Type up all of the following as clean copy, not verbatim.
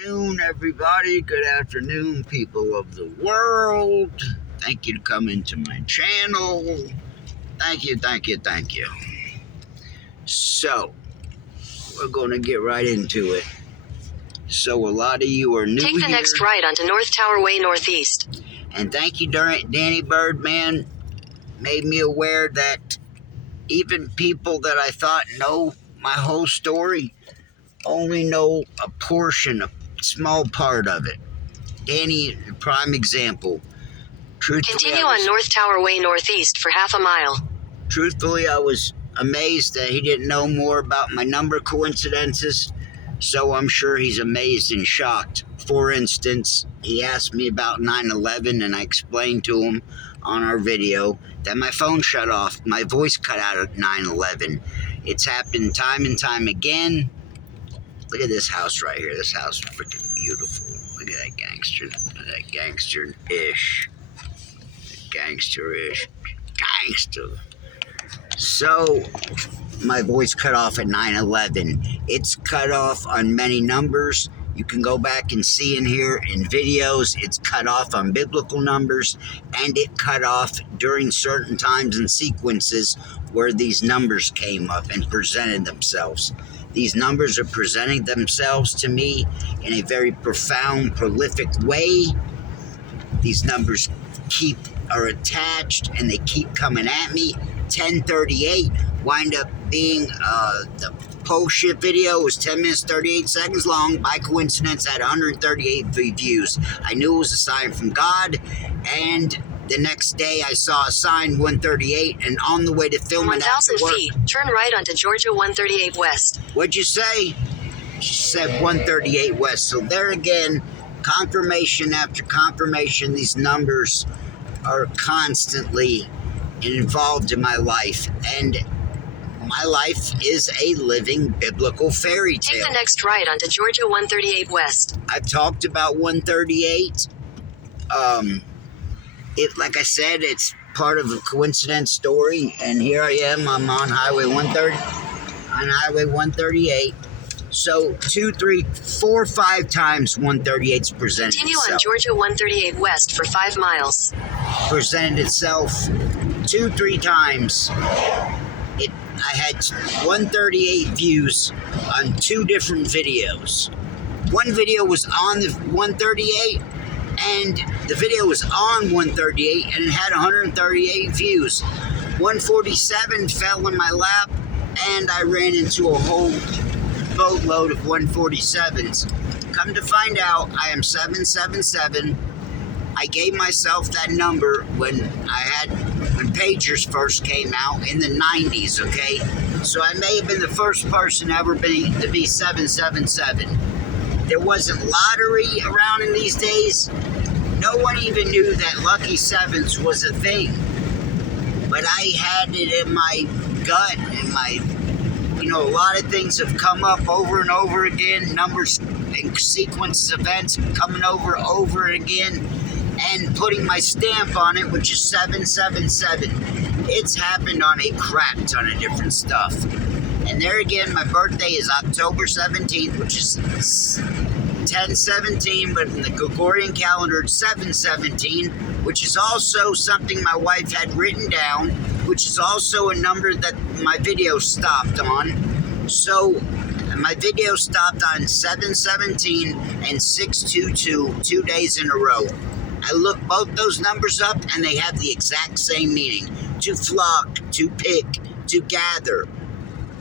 Afternoon, everybody. Good afternoon, people of the world. Thank you for coming to my channel. Thank you. So, we're going to get right into it. So, a lot of you are new here. Take the next right onto North Tower Way Northeast. And thank you, Danny Birdman. Made me aware that even people that I thought know my whole story only know a portion, a small part of it. Danny, prime example. Continue on North Tower Way Northeast for half a mile. Truthfully, I was amazed that he didn't know more about my number coincidences, so I'm sure he's amazed and shocked. For instance, he asked me about 9/11, and I explained to him on our video that my phone shut off, my voice cut out at 9/11. It's happened time and time again. Look at this house right here. This house is freaking beautiful. Look at that gangster. Look at that gangster-ish. Gangster-ish. Gangster. So, my voice cut off at 9/11. It's cut off on many numbers. You can go back and see in here in videos. It's cut off on biblical numbers. And it cut off during certain times and sequences where these numbers came up and presented themselves. These numbers are presenting themselves to me in a very profound, prolific way. These numbers are attached and they keep coming at me. 1038 wind up being the post ship video was 10 minutes 38 seconds long. By coincidence, had 138 views. I knew it was a sign from God, and the next day I saw a sign 138, and on the way to filming 1,000 feet, turn right onto Georgia 138 West. What'd you say? She said 138 West. So there again, confirmation after confirmation, these numbers are constantly involved in my life, and my life is a living biblical fairy tale. Take the next right onto Georgia 138 West. I've talked about 138. Like I said, it's part of a coincidence story, and here I am. I'm on Highway 138. So 2, 3, 4, 5 times 138's presented Continue itself. on Georgia 138 West for 5 miles. Presented itself 2, 3 times. I had 138 views on 2 different videos. One video was on the 138, and the video was on 138, and it had 138 views. 147 fell in my lap, and I ran into a whole boatload of 147s. Come to find out, I am 777. I gave myself that number when pagers first came out in the 90s, okay? So I may have been the first person ever to be 777. There wasn't lottery around in these days. No one even knew that Lucky Sevens was a thing. But I had it in my gut, a lot of things have come up over and over again, numbers and sequence events coming over again, and putting my stamp on it, which is 777. It's happened on a crap ton of different stuff. And there again, my birthday is October 17th, which is 10/17, but in the Gregorian calendar, it's 7/17, which is also something my wife had written down, which is also a number that my video stopped on. So my video stopped on 7/17 and 6/22, 2 days in a row. I looked both those numbers up, and they have the exact same meaning. To flock, to pick, to gather.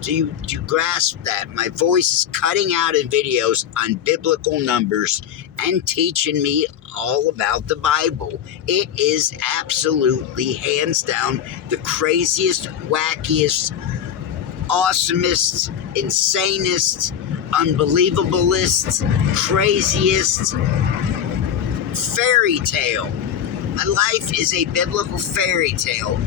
Do you grasp that? My voice is cutting out in videos on biblical numbers and teaching me all about the Bible. It is absolutely, hands down, the craziest, wackiest, awesomest, insanest, unbelievablest, craziest fairy tale. My life is a biblical fairy tale.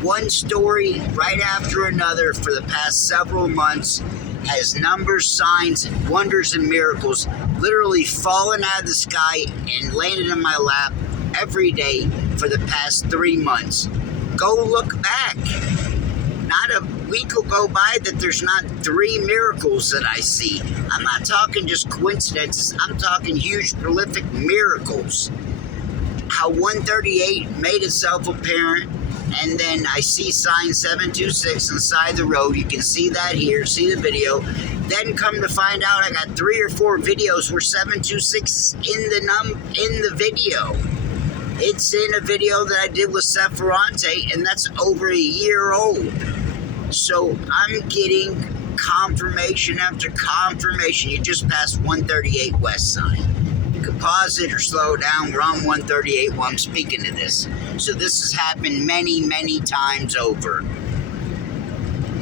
One story right after another for the past several months has numbers, signs, wonders, and miracles literally fallen out of the sky and landed in my lap every day for the past 3 months. Go look back. not a week will go by that there's not 3 miracles that I see. I'm not talking just coincidences. I'm talking huge, prolific miracles. How 138 made itself apparent, and then I see sign 726 inside the road. You can see that here, see the video. Then come to find out, I got 3 or 4 videos where 726 in the video. It's in a video that I did with Sephironte, and that's over a year old. So I'm getting confirmation after confirmation. You just passed 138 West sign. You can pause it or slow it down. We're on 138 while I'm speaking to this. So this has happened many, many times over.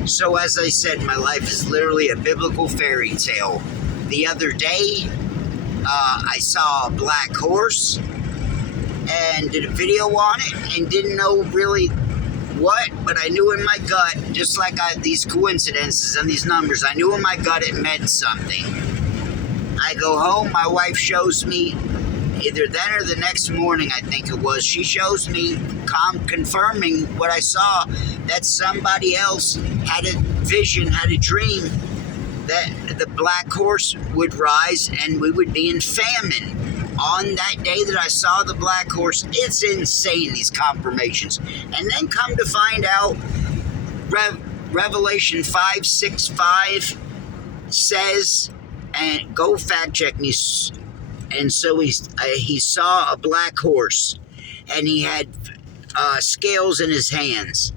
So as I said, my life is literally a biblical fairy tale. The other day, I saw a black horse and did a video on it and didn't know really what, but I knew in my gut, just like these coincidences and these numbers, I knew in my gut it meant something. I go home, my wife shows me, either then or the next morning, I think it was, she shows me confirming what I saw, that somebody else had a vision, had a dream that the black horse would rise and we would be in famine. On that day that I saw the black horse, it's insane, these confirmations. And then come to find out, Revelation 5:6-5 says, and go fact check me, and so he saw a black horse, and he had scales in his hands.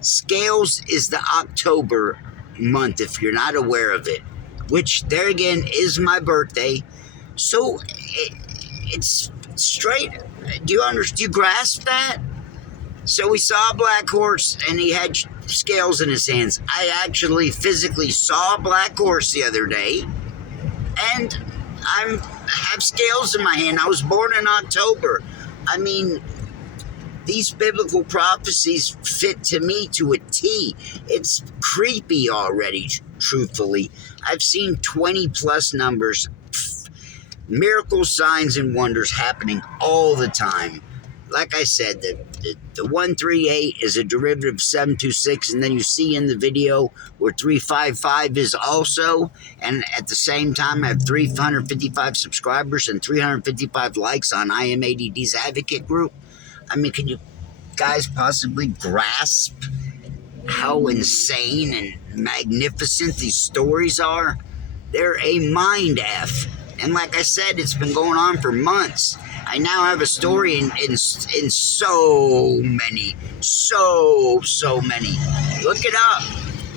Scales is the October month, if you're not aware of it, which there again is my birthday. So it's straight. Do you grasp that? So we saw a black horse and he had scales in his hands. I actually physically saw a black horse the other day, and I have scales in my hand. I was born in October. I mean, these biblical prophecies fit to me to a T. It's creepy already, truthfully. I've seen 20 plus numbers, miracles, signs, and wonders happening all the time. Like I said, the 138 is a derivative of 726, and then you see in the video where 355 is also, and at the same time I have 355 subscribers and 355 likes on IMADD's advocate group. I mean, can you guys possibly grasp how insane and magnificent these stories are? They're a mind F. And like I said, it's been going on for months. I now have a story in so many. Look it up.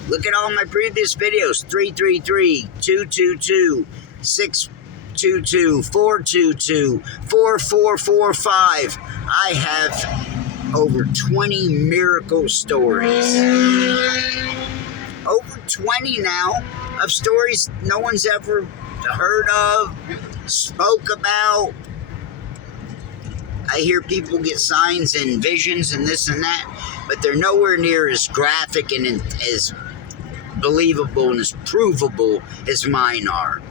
Look at all my previous videos. 333, 222, 622, 422, 4445. I have over 20 miracle stories. Over 20 now of stories no one's ever heard of, spoke about. I hear people get signs and visions and this and that, but they're nowhere near as graphic and as believable and as provable as mine are.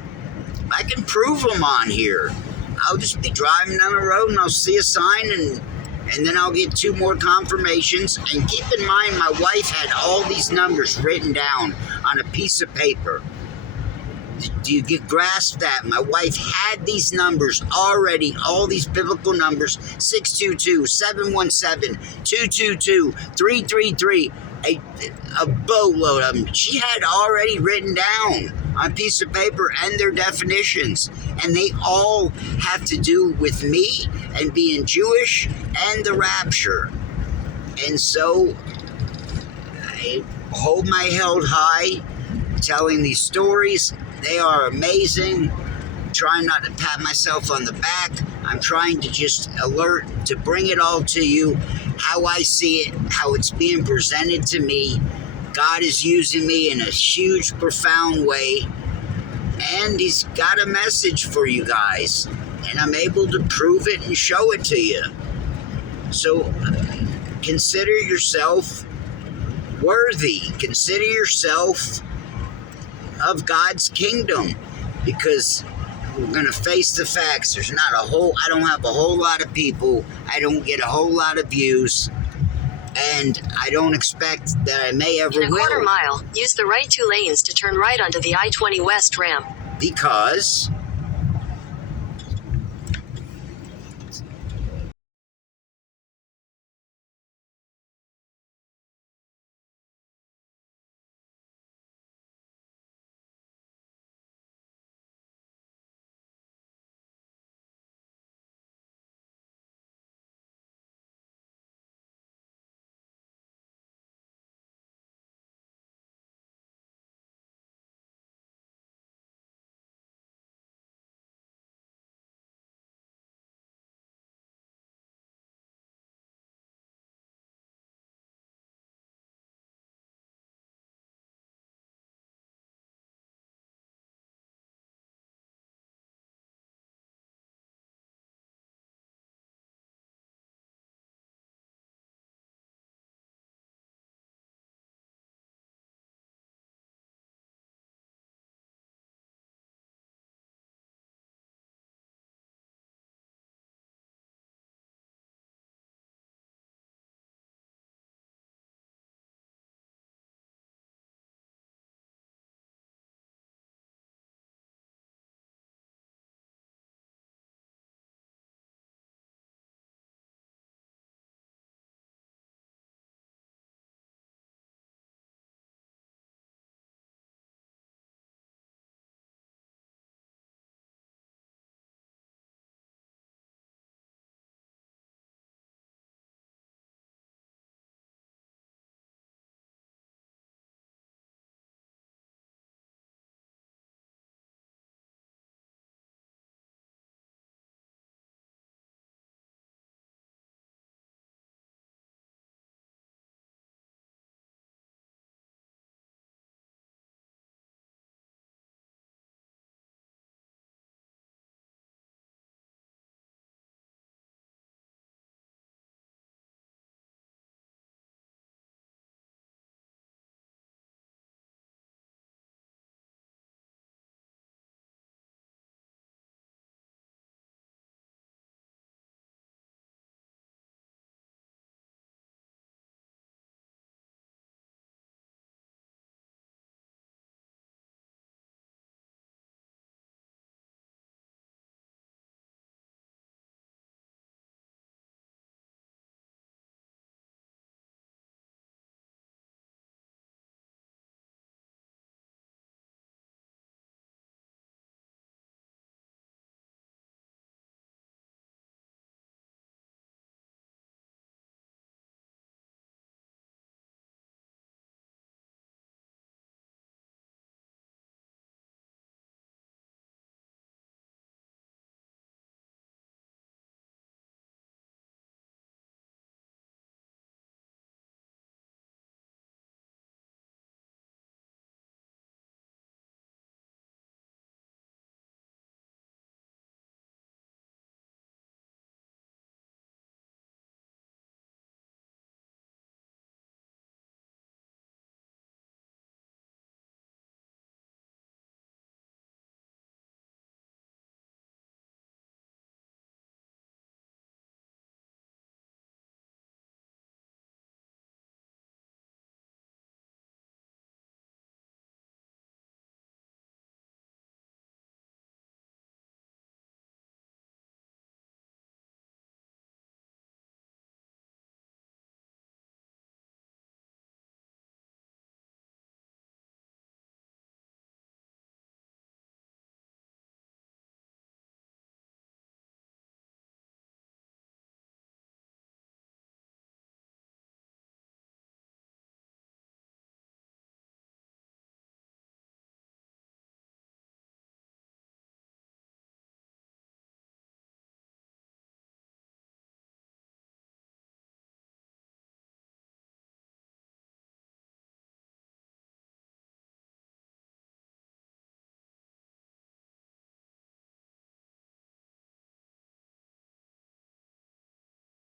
I can prove them on here. I'll just be driving down the road and I'll see a sign and then I'll get 2 more confirmations. And keep in mind, my wife had all these numbers written down on a piece of paper. Do you grasp that? My wife had these numbers already, all these biblical numbers, 622, 717, 222, 333, a boatload of them. She had already written down on a piece of paper and their definitions. And they all have to do with me and being Jewish and the rapture. And so I hold my head high telling these stories. They are amazing. I'm trying not to pat myself on the back. I'm trying to just alert, to bring it all to you, how I see it, how it's being presented to me. God is using me in a huge, profound way. And He's got a message for you guys. And I'm able to prove it and show it to you. So consider yourself worthy. Consider yourself of God's kingdom, because we're going to face the facts. I don't have a whole lot of people. I don't get a whole lot of views. and I don't expect that I may ever In a will. quarter mile, use the right 2 lanes to turn right onto the I-20 West ramp. Because